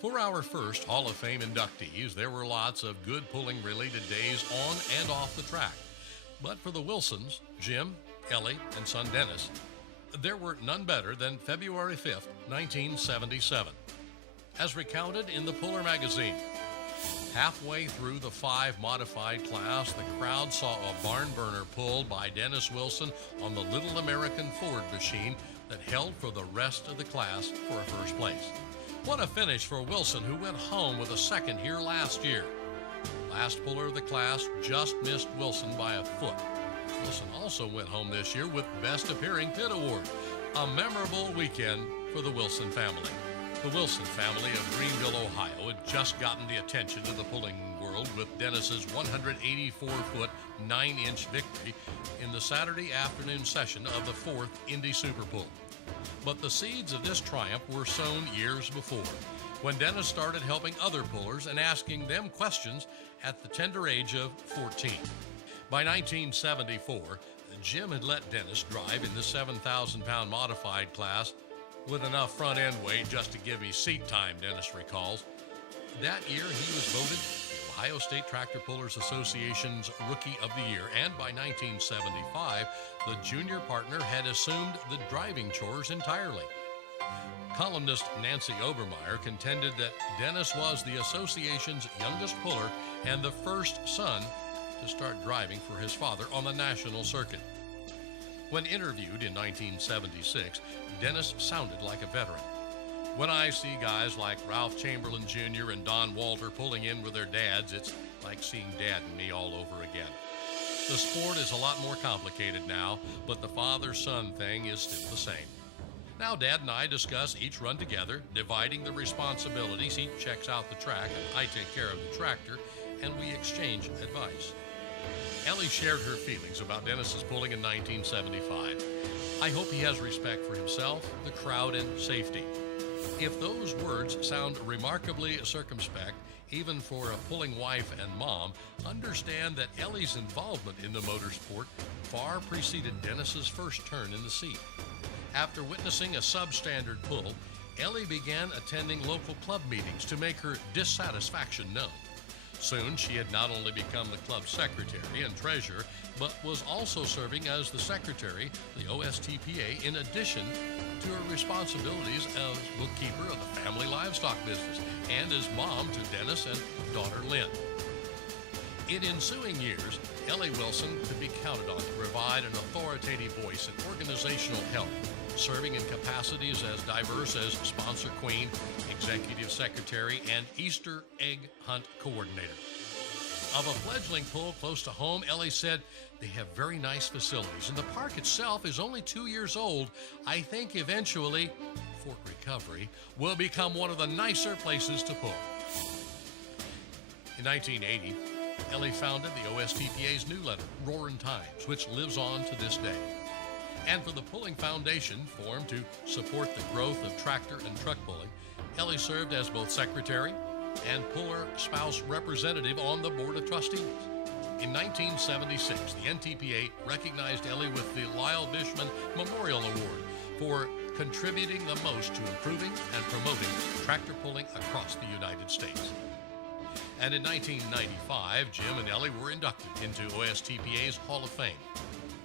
For our first Hall of Fame inductees, there were lots of good pulling related days on and off the track. But for the Wilsons, Jim, Ellie, and son Dennis, there were none better than February 5th, 1977. As recounted in the Puller magazine, halfway through the 5 modified class, the crowd saw a barn burner pulled by Dennis Wilson on the Little American Ford machine that held for the rest of the class for a first place. What a finish for Wilson, who went home with a second here last year. Last puller of the class just missed Wilson by a foot. Wilson also went home this year with Best Appearing Pit Award. A memorable weekend for the Wilson family. The Wilson family of Greenville, Ohio had just gotten the attention of the pulling world with Dennis's 184-foot, 9-inch victory in the Saturday afternoon session of the 4th Indy Super Pull. But the seeds of this triumph were sown years before, when Dennis started helping other pullers and asking them questions at the tender age of 14. By 1974, Jim had let Dennis drive in the 7,000-pound modified class with enough front-end weight just to give me seat time, Dennis recalls. That year, he was voted the Ohio State Tractor Pullers Association's Rookie of the Year, and by 1975, the junior partner had assumed the driving chores entirely. Columnist Nancy Obermeyer contended that Dennis was the association's youngest puller and the first son to start driving for his father on the national circuit. When interviewed in 1976, Dennis sounded like a veteran. When I see guys like Ralph Chamberlain Jr. and Don Walter pulling in with their dads, it's like seeing Dad and me all over again. The sport is a lot more complicated now, but the father-son thing is still the same. Now Dad and I discuss each run together, dividing the responsibilities. He checks out the track and I take care of the tractor, and we exchange advice. Ellie shared her feelings about Dennis's pulling in 1975. I hope he has respect for himself, the crowd, and safety. If those words sound remarkably circumspect, even for a pulling wife and mom, understand that Ellie's involvement in the motorsport far preceded Dennis's first turn in the seat. After witnessing a substandard pull, Ellie began attending local club meetings to make her dissatisfaction known. Soon, she had not only become the club secretary and treasurer, but was also serving as the secretary, the OSTPA, in addition to her responsibilities as bookkeeper of the family livestock business and as mom to Dennis and daughter Lynn. In ensuing years, Ellie Wilson could be counted on to provide an authoritative voice and organizational help, serving in capacities as diverse as sponsor queen, executive secretary, and Easter egg hunt coordinator. Of a fledgling pull close to home, Ellie said, "They have very nice facilities, and the park itself is only 2 years old. I think eventually, Fort Recovery will become one of the nicer places to pull." In 1980, Ellie founded the OSTPA's newsletter, Roarin' Times, which lives on to this day. And for the Pulling Foundation, formed to support the growth of tractor and truck pulling, Ellie served as both secretary and puller spouse representative on the board of trustees. In 1976, the NTPA recognized Ellie with the Lyle Bishman Memorial Award for contributing the most to improving and promoting tractor pulling across the United States. And in 1995, Jim and Ellie were inducted into OSTPA's Hall of Fame.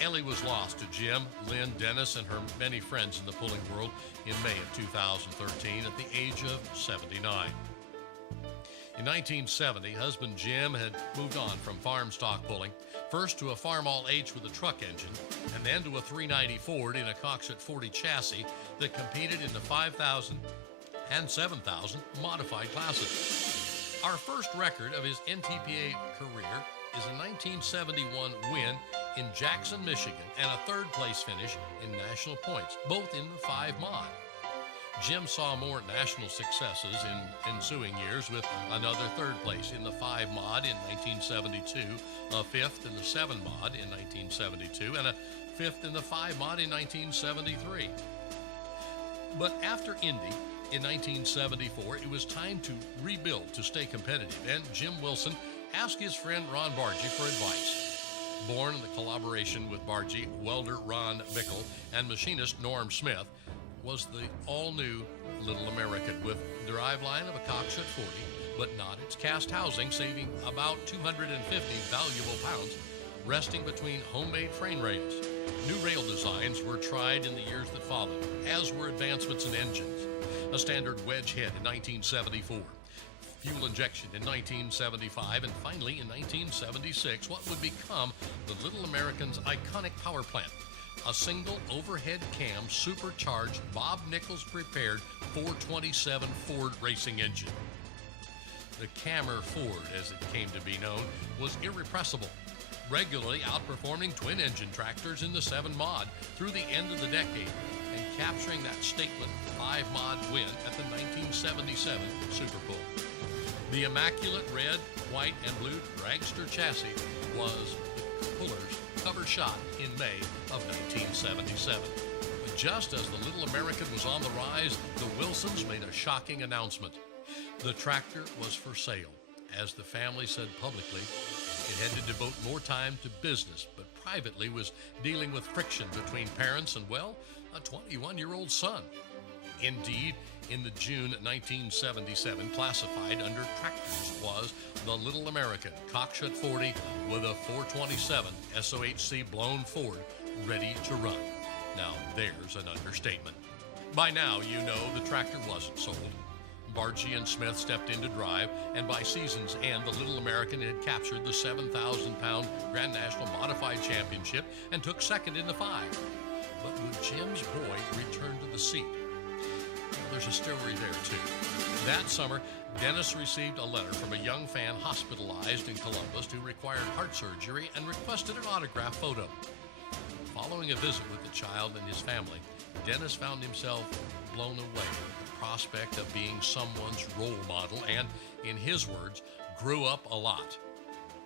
Ellie was lost to Jim, Lynn, Dennis, and her many friends in the pulling world in May of 2013 at the age of 79. In 1970, husband Jim had moved on from farm stock pulling, first to a Farm All H with a truck engine, and then to a 390 Ford in a Cox at 40 chassis that competed in the 5,000 and 7,000 modified classes. Our first record of his NTPA career is a 1971 win in Jackson, Michigan, and a third-place finish in national points, both in the 5 mod. Jim saw more national successes in ensuing years with another third place in the 5 mod in 1972, a 5th in the 7 mod in 1972, and a 5th in the 5 mod in 1973. But after Indy in 1974, it was time to rebuild to stay competitive, and Jim Wilson asked his friend Ron Bargy for advice. Born in the collaboration with Bargy, welder Ron Bickle, and machinist Norm Smith, was the all-new Little American with driveline of a Coxswain 40, but not its cast housing, saving about 250 valuable pounds, resting between homemade frame rails. New rail designs were tried in the years that followed, as were advancements in engines. A standard wedge head in 1974, fuel injection in 1975, and finally in 1976, what would become the Little American's iconic power plant. A single overhead cam supercharged Bob Nichols prepared 427 Ford racing engine. The Cammer Ford, as it came to be known, was irrepressible, regularly outperforming twin-engine tractors in the 7 mod through the end of the decade and capturing that statement 5 mod win at the 1977 Super Bowl. The immaculate red, white, and blue dragster chassis was the puller's cover shot in May of 1977. But just as the Little American was on the rise, the Wilsons made a shocking announcement. The tractor was for sale. As the family said publicly, it had to devote more time to business, but privately was dealing with friction between parents and, well, a 21-year-old son. Indeed, in the June 1977 classified under tractors was the Little American Coxswain 40 with a 427 SOHC blown Ford ready to run. Now there's an understatement. By now you know the tractor wasn't sold. Bargee and Smith stepped in to drive, and by season's end, the Little American had captured the 7,000-pound Grand National Modified Championship and took second in the 5. But would Jim's boy return to the seat? Well, there's a story there, too. That summer, Dennis received a letter from a young fan hospitalized in Columbus who required heart surgery and requested an autograph photo. Following a visit with the child and his family, Dennis found himself blown away with the prospect of being someone's role model and, in his words, grew up a lot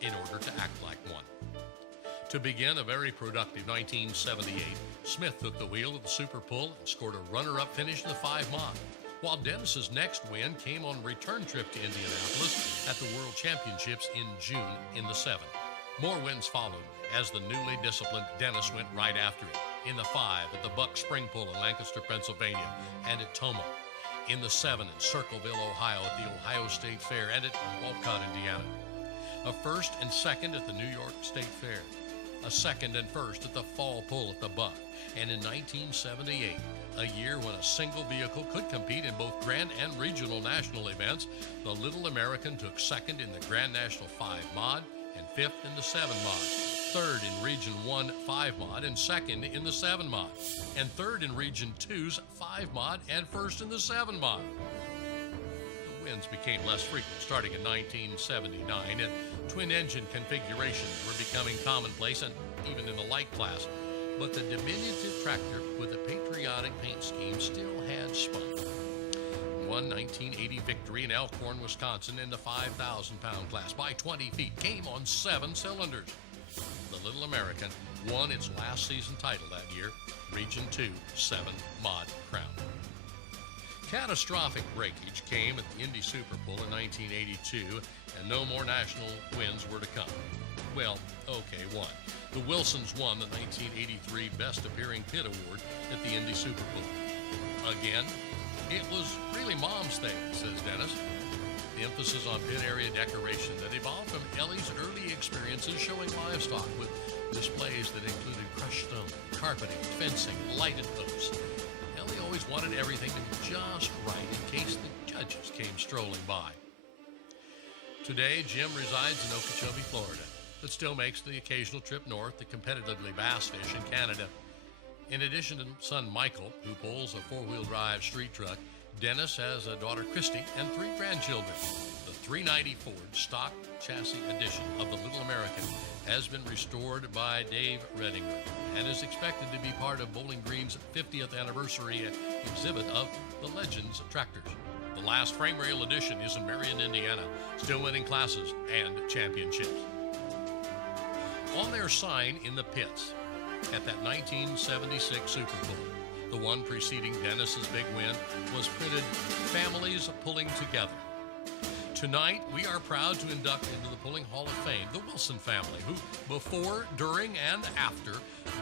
in order to act like one. To begin a very productive 1978, Smith took the wheel of the Super Pull and scored a runner-up finish in the 5 mod, while Dennis's next win came on a return trip to Indianapolis at the World Championships in June in the 7. More wins followed as the newly disciplined Dennis went right after it in the 5 at the Buck Spring Pull in Lancaster, Pennsylvania, and at Toma, in the 7 in Circleville, Ohio at the Ohio State Fair, and at Walcott, Indiana. A 1st and 2nd at the New York State Fair, a 2nd and 1st at the Fall Pull at the Buck, and in 1978, a year when a single vehicle could compete in both grand and regional national events, the Little American took 2nd in the Grand National 5 mod and 5th in the 7 mod, 3rd in Region 1 5 mod and 2nd in the 7 mod, and 3rd in Region 2's 5 mod and 1st in the 7 mod. The wins became less frequent starting in 1979, and twin-engine configurations were becoming commonplace and even in the light class. But the diminutive tractor with a patriotic paint scheme still had spunk. One 1980 victory in Elkhorn, Wisconsin in the 5,000-pound class by 20 feet came on 7 cylinders. The Little American won its last season title that year, Region 2 7 mod crown. Catastrophic breakage came at the Indy Super Bowl in 1982, and no more national wins were to come. Well, okay, one. The Wilsons won the 1983 Best Appearing Pit Award at the Indy Super Bowl. Again, it was really Mom's thing, says Dennis. The emphasis on pit area decoration that evolved from Ellie's early experiences showing livestock with displays that included crushed stone, carpeting, fencing, lighted posts. Ellie always wanted everything to be just right in case the judges came strolling by. Today, Jim resides in Okeechobee, Florida, but still makes the occasional trip north to competitively bass fish in Canada. In addition to son Michael, who pulls a 4-wheel drive street truck, Dennis has a daughter Christy and 3 grandchildren. The 390 Ford stock chassis edition of the Little American has been restored by Dave Redinger and is expected to be part of Bowling Green's 50th anniversary exhibit of the Legends of Tractors. The last frame rail edition is in Marion, Indiana, still winning classes and championships. On their sign in the pits at that 1976 Super Bowl, the one preceding Dennis's big win, was printed "Families Pulling Together." Tonight, we are proud to induct into the Pulling Hall of Fame the Wilson family, who, before, during, and after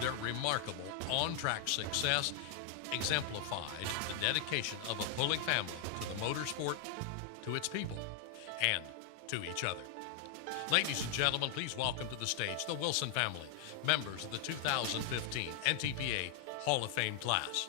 their remarkable on-track success, exemplified the dedication of a pulling family to the motorsport, to its people, and to each other. Ladies and gentlemen, please welcome to the stage the Wilson family, members of the 2015 NTPA Hall of Fame class.